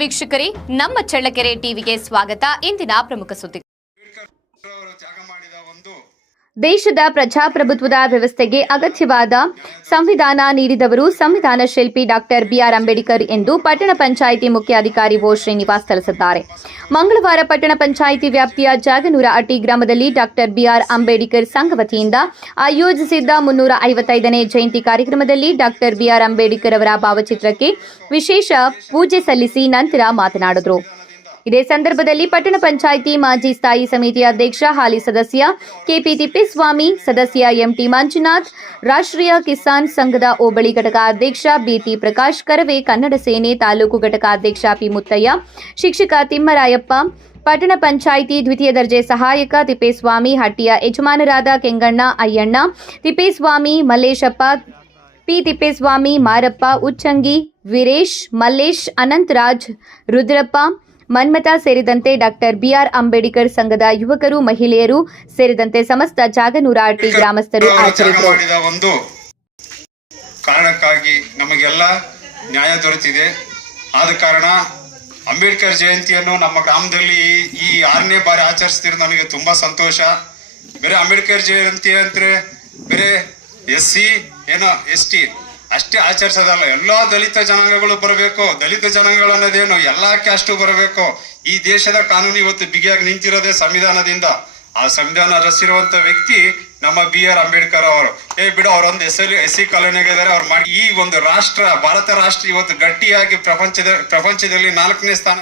ವೀಕ್ಷಕರೇ, ನಮ್ಮ ಚಳ್ಳಕೆರೆ ಟಿವಿಗೆ ಸ್ವಾಗತ. ಇಂದಿನ ಪ್ರಮುಖ ಸುದ್ದಿ. ದೇಶದ ಪ್ರಜಾಪ್ರಭುತ್ವದ ವ್ಯವಸ್ಥೆಗೆ ಅಗತ್ಯವಾದ ಸಂವಿಧಾನ ನೀಡಿದವರು ಸಂವಿಧಾನ ಶಿಲ್ಪಿ ಡಾಕ್ಟರ್ ಬಿಆರ್ ಅಂಬೇಡ್ಕರ್ ಎಂದು ಪಟ್ಟಣ ಪಂಚಾಯಿತಿ ಮುಖ್ಯಾಧಿಕಾರಿ ಓ ಶ್ರೀನಿವಾಸ್ ತಿಳಿಸಿದ್ದಾರೆ. ಮಂಗಳವಾರ ಪಟ್ಟಣ ಪಂಚಾಯಿತಿ ವ್ಯಾಪ್ತಿಯ ಜಾಗನೂರ ಅಟ್ಟಿ ಗ್ರಾಮದಲ್ಲಿ ಡಾಕ್ಟರ್ ಬಿಆರ್ ಅಂಬೇಡ್ಕರ್ ಸಂಘ ವತಿಯಿಂದ ಆಯೋಜಿಸಿದ್ದ 355ನೇ ಜಯಂತಿ ಕಾರ್ಯಕ್ರಮದಲ್ಲಿ ಡಾಕ್ಟರ್ ಬಿಆರ್ ಅಂಬೇಡ್ಕರ್ ಅವರ ಭಾವಚಿತ್ರಕ್ಕೆ ವಿಶೇಷ ಪೂಜೆ ಸಲ್ಲಿಸಿ ನಂತರ ಮಾತನಾಡಿದರು. ಇದೇ ಸಂದರ್ಭದಲ್ಲಿ ಪಟ್ಟಣ ಪಂಚಾಯಿತಿ ಮಾಜಿ ಸ್ಥಾಯಿ ಸಮಿತಿ ಅಧ್ಯಕ್ಷ ಹಾಲಿ ಸದಸ್ಯ ಕೆಪಿ ತಿಪ್ಪೇಸ್ವಾಮಿ, ಸದಸ್ಯ ಎಂಟಿ ಮಂಜುನಾಥ್, ರಾಷ್ಟ್ರೀಯ ಕಿಸಾನ್ ಸಂಘದ ಹೋಬಳಿ ಘಟಕ ಅಧ್ಯಕ್ಷ ಬಿಟಿ ಪ್ರಕಾಶ್ ಕರವೇ, ಕನ್ನಡ ಸೇನೆ ತಾಲೂಕು ಘಟಕ ಅಧ್ಯಕ್ಷ ಪಿ ಮುತ್ತಯ್ಯ, ಶಿಕ್ಷಕ ತಿಮ್ಮರಾಯಪ್ಪ, ಪಟ್ಟಣ ಪಂಚಾಯಿತಿ ದ್ವಿತೀಯ ದರ್ಜೆ ಸಹಾಯಕ ತಿಪ್ಪೇಸ್ವಾಮಿ, ಹಟ್ಟಿಯ ಯಜಮಾನರಾದ ಕೆಂಗಣ್ಣ, ಅಯ್ಯಣ್ಣ, ತಿಪ್ಪೇಸ್ವಾಮಿ, ಮಲ್ಲೇಶಪ್ಪ, ಪಿ ತಿಪ್ಪೇಸ್ವಾಮಿ, ಮಾರಪ್ಪ, ಉಚ್ಚಂಗಿ, ವೀರೇಶ್, ಮಲ್ಲೇಶ್, ಅನಂತರಾಜ್, ರುದ್ರಪ್ಪ, ಮನ್ಮಥ ಸೇರಿದಂತೆ ಡಾಕ್ಟರ್ ಬಿಆರ್ ಅಂಬೇಡ್ಕರ್ ಸಂಘದ ಯುವಕರು, ಮಹಿಳೆಯರು ಸೇರಿದಂತೆ ಸಮಸ್ತ ಜಾಗನೂರ ಅಟ್ಟಿ ಗ್ರಾಮಸ್ಥರು ಆಚರಿಸಿದರು. ಒಂದು ಕಾರಣಕ್ಕಾಗಿ ನಮಗೆಲ್ಲ ನ್ಯಾಯ ದೊರೆತಿದೆ. ಆದ ಕಾರಣ ಅಂಬೇಡ್ಕರ್ ಜಯಂತಿಯನ್ನು ನಮ್ಮ ಗ್ರಾಮದಲ್ಲಿ ಈ 6ನೇ ಬಾರಿ ಆಚರಿಸ್ತಿರೋದು ನನಗೆ ತುಂಬಾ ಸಂತೋಷ. ಬೇರೆ ಅಂಬೇಡ್ಕರ್ ಜಯಂತಿ ಅಂದ್ರೆ ಬೇರೆ SC ಏನೋ ST ಅಷ್ಟೇ ಆಚರಿಸೋದಲ್ಲ, ಎಲ್ಲಾ ದಲಿತ ಜನಾಂಗಗಳು ಬರಬೇಕು. ದಲಿತ ಜನಾಂಗಗಳು ಅನ್ನೋದೇನು, ಎಲ್ಲಾ ಕ್ಯಾಸ್ಟು ಬರಬೇಕು. ಈ ದೇಶದ ಕಾನೂನು ಇವತ್ತು ಬಿಗಿಯಾಗಿ ನಿಂತಿರೋದೇ ಸಂವಿಧಾನದಿಂದ. ಆ ಸಂವಿಧಾನ ರಚಿಸಿರುವಂತ ವ್ಯಕ್ತಿ ನಮ್ಮ BR ಅಂಬೇಡ್ಕರ್ ಅವರು. ಬಿಡು, ಅವರೊಂದು SC ಕಾಲೋನಿಗೆ ಇದ್ದಾರೆ. ಅವ್ರು ಮಾಡಿ ಈ ಒಂದು ರಾಷ್ಟ್ರ, ಭಾರತ ರಾಷ್ಟ್ರ ಇವತ್ತು ಗಟ್ಟಿಯಾಗಿ ಪ್ರಪಂಚದಲ್ಲಿ 4ನೇ ಸ್ಥಾನ